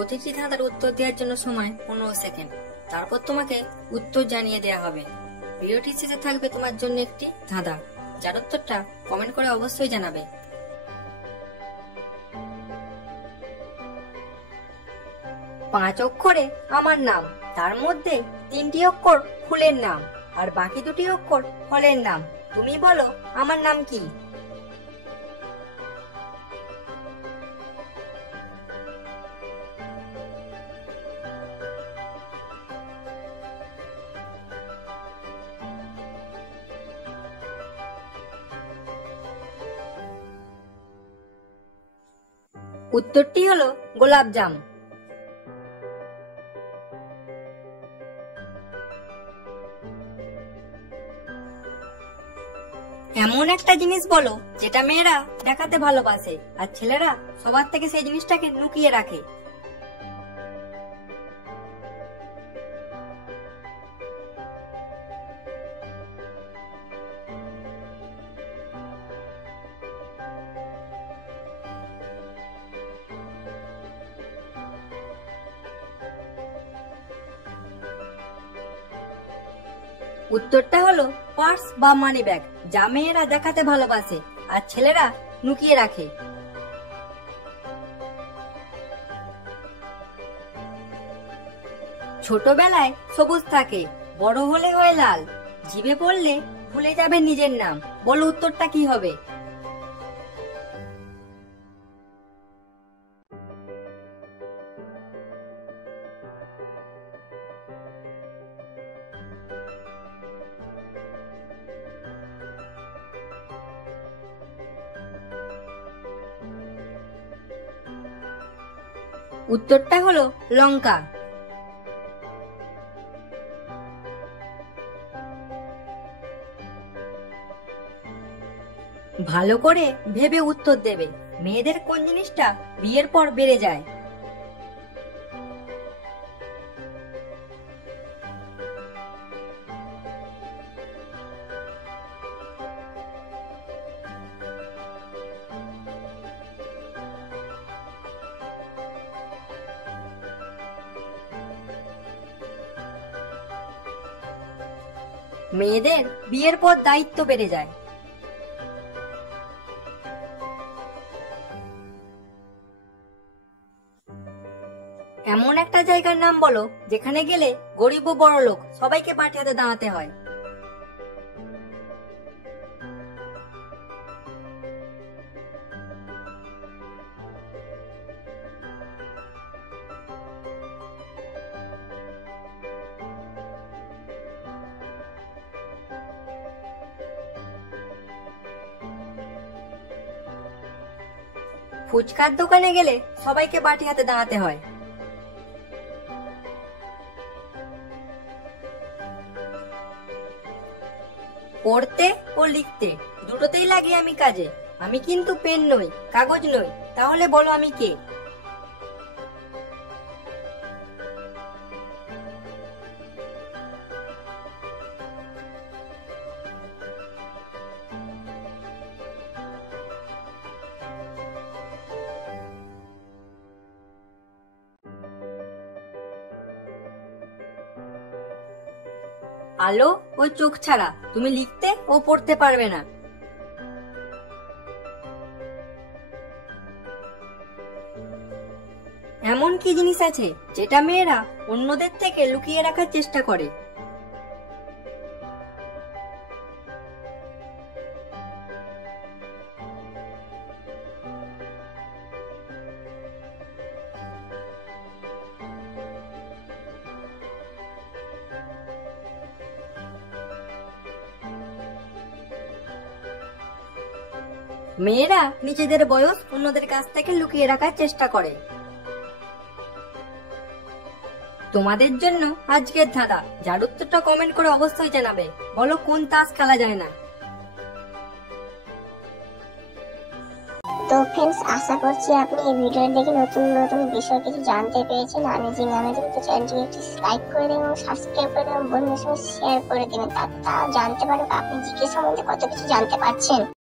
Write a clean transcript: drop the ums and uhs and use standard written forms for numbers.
প্রতিটি ধাঁধার উত্তর দেওয়ার জন্য সময় 15 সেকেন্ড। তারপর তোমাকে উত্তর জানিয়ে দেওয়া হবে। ভিডিওটির শেষে থাকবে তোমার জন্য একটি ধাঁধা, যার উত্তরটা কমেন্ট করে অবশ্যই জানাবে। 5 অক্ষরে আমার নাম, তার মধ্যে 3টি অক্ষর ফুলের নাম আর বাকি 2টি অক্ষর ফলের নাম। তুমি বলো আমার নাম কি? উত্তরটি হলো গোলাপজাম। এমন একটা জিনিস বলো যেটা মেয়েরা দেখাতে ভালোবাসে আর ছেলেরা সবার থেকে সেই জিনিসটাকে লুকিয়ে রাখে। উত্তরটা হলো পার্স বা মানি ব্যাগ, যা মেয়েরা দেখাতে ভালোবাসে আর ছেলেরা লুকিয়ে রাখে। ছোটবেলায় সবুজ থাকে, বড় হলে হয় লাল, জিভে পড়লে ভুলে যাবে নিজের নাম। বলো উত্তরটা কি হবে? উত্তরটা হলো লঙ্কা। ভালো করে ভেবে উত্তর দেবে। মেয়েদের কোন জিনিসটা বিয়ের পর বেড়ে যায়? মেয়েদের বিয়ের পর দায়িত্ব বেড়ে যায়। এমন একটা জায়গার নাম বলো যেখানে গেলে গরিব ও বড় লোক সবাইকে পাঠিয়ে দাঁড়াতে হয়। ফুচকার দোকানে গেলে সবাইকে বাটি হাতে দাঁড়াতে হয়। পড়তে ও লিখতে দুটোতেই লাগি আমি কাজে। আমি কিন্তু পেন নই, কাগজ নই। তাহলে বলো আমি কে? আলো ও চোখ ছাড়া তুমি লিখতে ও পড়তে পারবে না। এমন কি জিনিস আছে যেটা মেয়েরা অন্যদের থেকে লুকিয়ে রাখার চেষ্টা করে? মেয়েরা নিজেদের বয়স অন্যদের কাছ থেকে লুকিয়ে রাখার চেষ্টা করে। তোমাদের জন্য আজকের ধাঁধা, যার উত্তরটা কমেন্ট করে অবশ্যই জানাবে। বলো কোন তাস খেলা যায় না? তো फ्रेंड्स, আশা করছি আপনি এই ভিডিও দেখে নতুন নতুন বিষয় কিছু জানতে পেরেছেন। আমি যে নামে তো চ্যানেলটিকে একটু লাইক করে দিন এবং সাবস্ক্রাইব করে দিন এবং বন্ধুদের সঙ্গে শেয়ার করে দিন, তারা জানতে পারবে আপনি জিকে সম্বন্ধে কত কিছু জানতে পারছেন।